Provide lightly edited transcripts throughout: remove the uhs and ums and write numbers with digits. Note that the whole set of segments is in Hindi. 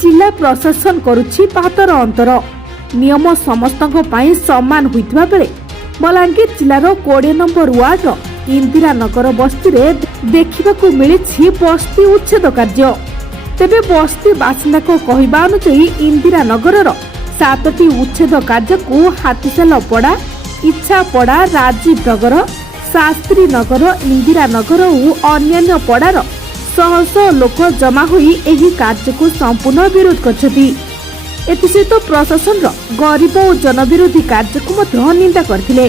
जिला प्रशासन करुछि पातर अंतर नियम समस्तक पई समान होइतबा बेले बलांगीर जिलार 20 नंबर वार्ड इंदिरा नगर बस्ती रे देखिबाकू मिलिछि बस्ती उच्छेद कार्य। तेबे बस्ती बासिंदा को कहवा अनुसार इंदिरा नगर 7टी उच्छेद कार्य को हाथीसाल पड़ा, इच्छा पड़ा, राजीव नगर, शास्त्री नगर, इंदिरा नगर और अन्य पड़ार शह शह लोक जमा होई एही कार्य को संपूर्ण विरोध करछथि। एथिसहित प्रशासन गरीब और जनविरोधी कार्य को मध्य निंदा करथिले।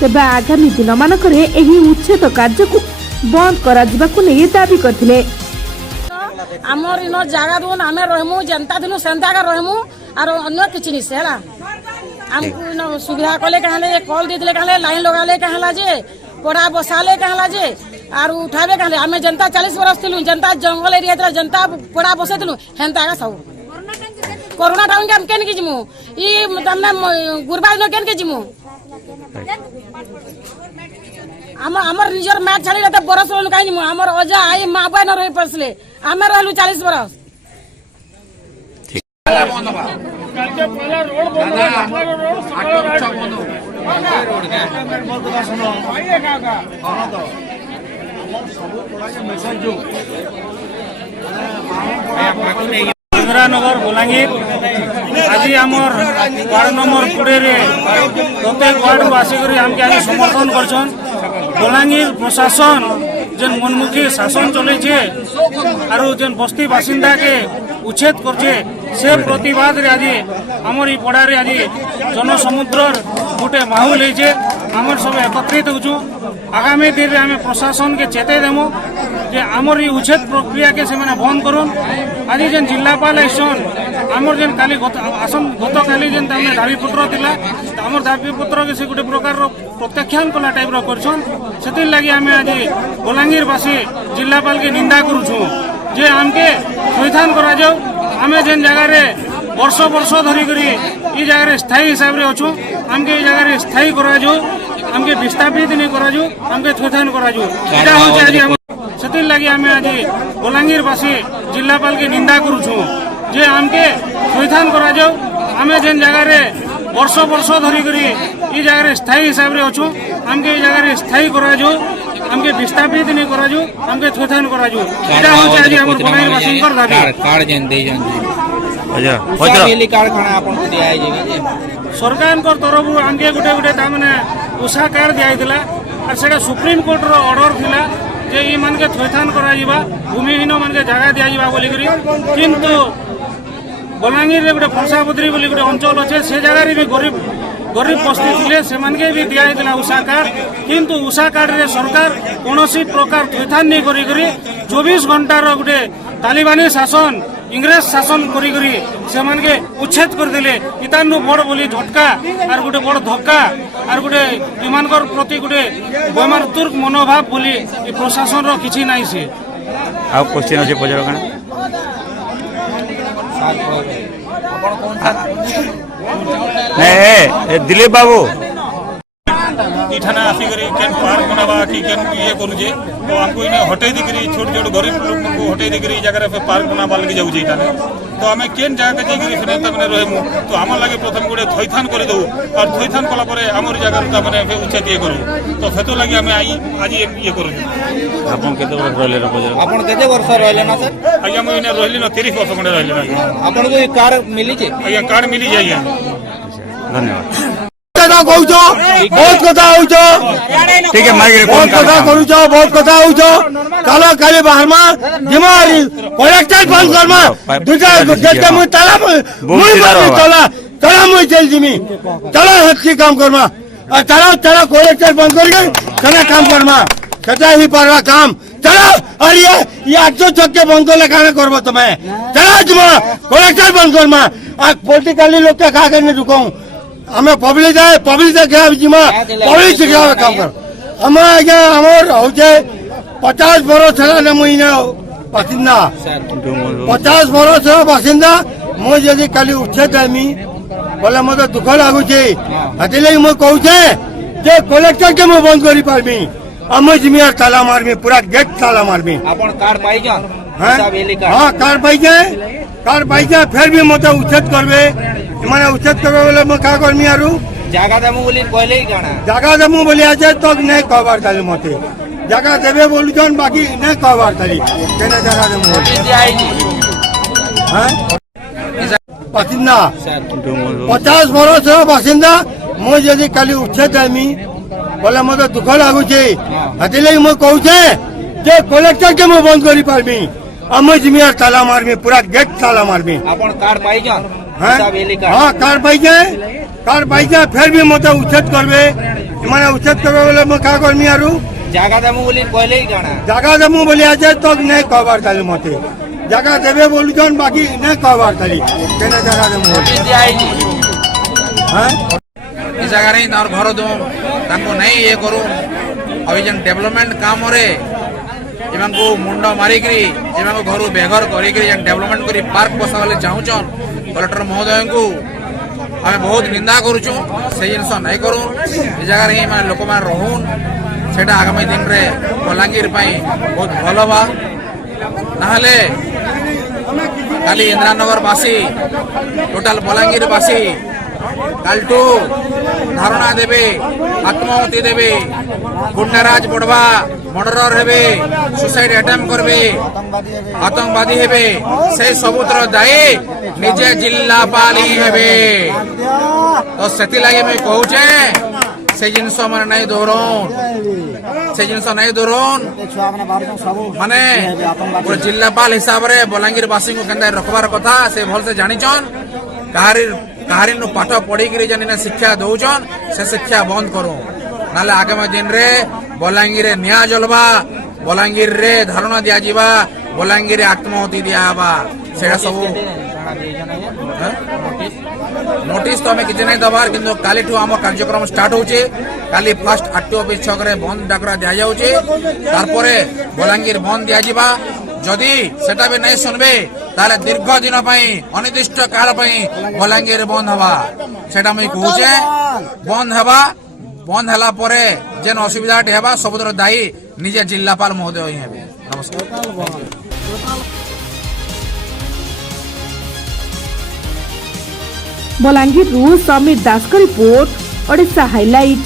तेबे आगामी दिन मानकरे एही उच्छेद कार्य को बंद करा जिबाकू नै दाबी करथिले। आमर इन जगह दून आमे रहमु जनता दिनु सेंता का रहमु आरो अन्य किछि नि सेला हमकु इन सुविधा कले कहले कॉल दिले कहले लाइन लगाले कहला जे पड़ा बसाले कहला जे आरो उठाबे कहले आमे जनता 40 वर्ष थिलु जनता जंगल एरिया था जनता पड़ा बसे थिलु हेंता का सब कोरोना टाइम के हम केन के जिमु ई तमने गुरबाज न केन के जिमु हमर निजर मैच छाड़ी त बरस रहलु काई जिमु हमर अजा आई मां बाय न रही पसले आमे रहलु 40 वर्ष ठीक कालके पहला रोड बंद रोड सकल रोड के सुनो आइए का सब पड़ा के मैसेज जो इंदिरा नगर बलांगीर आज आमर वार्ड नंबर 20 रे प्रत्येक वार्ड वासी करी हमके आज समर्थन करछन। बलांगीर प्रशासन जेन मनमुखी शासन चले छे आरो जेन बस्ती बासिंदा के उच्छेद करछे से प्रतिवाद रे आज हमर ई पड़ा रे आज जन समुद्रर गोटे माहौल है आमर सब एकत्रित होचु। आगामी दिन रे हमें प्रशासन के चेते देमु जे आमर ई उच्छेद प्रक्रिया के से माने बंद करूँ। आज जेन जिलापाल आइसन आमर जेन काली गत काली जेन तमने दाबीपत्र थिला आमर दाबीपत्र के से गोटे प्रकार प्रत्याख्यान कला टाइप रो करछन। सेतिल लागि हमें आज बलांगीरवासी जिलापाल के निंदा करूछु जे हमके थैथान करा जाऊ। आमे जेन जगह रे वर्ष वर्ष धरी करी ई जगह रे स्थायी हिसाब रे अछु हमके ई जगह रे स्थायी करा जाऊ, हमके विस्थापित नहीं करा जाऊ, हमके थैथान करा जाऊ। एटा होचे आज हम सेतिल लागि हमें आज बलांगीरवासी जिलापाल के निंदा करूछु जे हमके थैथान करा जाऊ। आमे जेन जगह रे वर्ष वर्ष धरी करी ई जगह रे स्थायी हिसाब रे अछु हमके ई जगह रे स्थायी करा जाऊ, हमके विस्थापित नहीं करा जाऊ, हमके थैथान करा जाऊ। एटा होचे आज हम बलांगीरवासी कर दाबी कार्ड जेन दे जन सरकार तरफ आमके गोटे गोटे तामने उषा कार्ड दिया और सेटा सुप्रीम कोर्ट रो ऑर्डर थिला जे ई मन के थैथान करा जिबा भूमिहीन मन के जगह दिया जिबा बोली करी। किंतु बलांगीर रे गोटे फंसापत्री बोली गोटे अंचल अच्छे से जगह रे भी गरीब बस्ती थिले से मन के भी दिया दिला उषा कार्ड। किंतु उषा कार्ड रे सरकार कोनोसी प्रकार थैथान नहीं करी करी 24 घंटा रो गोटे तालिबानी शासन इंग्रेज शासन करी करी से मन के उच्छेद कर दिले। इतानु बड़ बोली झटका और गोटे बड़ धक्का और गोटे इमानकर प्रति गोटे बेमारतुर मनोभाव बोली प्रशासन रो किछि नाही से। आ क्वेश्चन अछि पजर कना नहीं दिलीप बाबू इठाना आसिक केन पार्क बनावा कि केन ये करूजे तो हमको इने हटे दिकरी छोट छोट गरीब लोग को हटे दिकरी जगह पे पार्क बनावा लगे जाऊ इठाने तो हमें केन जगह के दिकरी फिर तमने रहमु तो हमर लगे प्रथम गुडे थैथान कर दऊ और थैथान कला परे हमर जगह तमने पे उच्छेद ये करू तो फेतो लगे हमें आज ये करू। आपन केते वर्ष रहले रे आपन केते वर्ष रहले ना सर? आज्ञा मैं इने रहली न 30 वर्ष खंडे रहली ना। आपन को कार्ड मिली छे? आज्ञा कार्ड मिली जाय। धन्यवाद। बहुत कथा होउछो ठीक है माइक बहुत कथा करूछो बहुत कथा होउछो काला काले बाहर में बीमारी कलेक्टर बंद करमा दूसरा जते मु ताला मुई ताला मुई चल जिमी ताला हत्ती काम करमा और ताला कलेक्टर बंद करके कना काम करमा कता ही परवा काम चलो और ये 800 चक्के बंद करले काना करबो तमे चलो जिमा कलेक्टर बंद करमा आ पॉलिटिकली लोग के का करने रुको हमें पब्लिक गया जिमा पब्लिक से काम कर हम आज्ञा हमर होचे 50 बरस है मुइने बासिंदा 50 बरस बासिंदा मु यदि काली उठे जामी बोले मते दुख लागु छे हतिले मु कहू छे जे कलेक्टर के मु बंद करी पारमी हम जिमियार ताला मारमी पूरा गेट ताला मारमी। आपन कार्ड पाई जा हिसाब ये लिखा हाँ कार पाइछे फिर भी मत उच्छेद करबे माने उच्छेद करबे बोले मैं का करमी आरु जागा देमु बोली कहले ही काना जगह देमु बोली आज तक नहीं कहबार ताली मते जगह देबे बोलुछन बाकी नहीं कहबार ताली केने जगह देमु नोटिस दिया है जी हैं बासिंदा सर 50 वर्ष बासिंदा मुझे यदि काली उच्छेद देमी बोले मते दुख लागुछे हती लगी मैं कहू छे जे कलेक्टर के मैं बंद करी पारबी हम जिमियार ताला मारबी पूरा गेट ताला मारबी अपन कार पाई जान हिसाब ये लिखा हाँ कार पाइछे फिर भी मत उच्छेद करबे माने उच्छेद करबे बोले मैं का करमी आरु जागा देमु बोली कहले ही काना जगह देमु बोली आज तक नहीं कहबार ताली मते जगह देबे बोलुछन बाकी नहीं कहबार ताली केने जगह देमु नोटिस दिया है जी हैं इस जगह नहीं तार घर दो ताको नहीं ये करू अभी जन डेवलपमेंट काम रे एमांको मुंडा मारिकरी एमांको घरु बेघर करिकरी जन डेवलपमेंट करी पार्क बसा वाले चाहूचन कलेक्टर महोदय को आमे बहुत निंदा करूछु से जिनस नहीं करू ए जगह रे माने लोक मान रहून सेटा आगामी दिन रे बलांगीर पई बहुत भलो बा नाहले खाली इंद्रानगर बासी टोटाल बलांगीर बासी कालटू धारणा देवे आत्माहुति देवे गुंडाराज बढ़वा मर्डर हेबे सुसाइड अटेम्प्ट करबे आतंकवादी हेबे से सबुतर दायी निजे जिल्लापाल ही हेबे तो सेति लागे मैं कहूचे से जिनस माने नहीं दोहरौन से जिनस नहीं दोहरौन माने पूरा जिल्लापाल हिसाब रे बलांगीर बासी को केंदा रखबार कथा से भल से जानिचन कहारी नु पाठ पढ़ी करी जने शिक्षा दौचन से शिक्षा बंद करू नाले आगामी दिन रे बलांगीर निया जलवा बलांगीर रे धारणा दिया जीवा बलांगीर आत्माहुति दिया हवा सेटा सब नोटिस तो हमें किसी नहीं दबार किंतु काली ठू आम कार्यक्रम स्टार्ट होचे काली फास्ट आरटीओ ऑफिस छक रे बंद डाकरा दिया जाउचे तारपरे बलांगीर बंद दिया जीवा जदि सेटा भी नहीं सुनबे ताले दीर्घ दिन पई अनिर्दिष्ट काल पई बलांगीर बंद हवा सेटा मैं कहूचे बंद हला परे जेन असुविधा हेबा सबुतर दायी निजे जिल्लापाल महोदय ही हेबे नमस्कार बलांगीर समीर दास का रिपोर्ट ओडिशा हाइलाइट।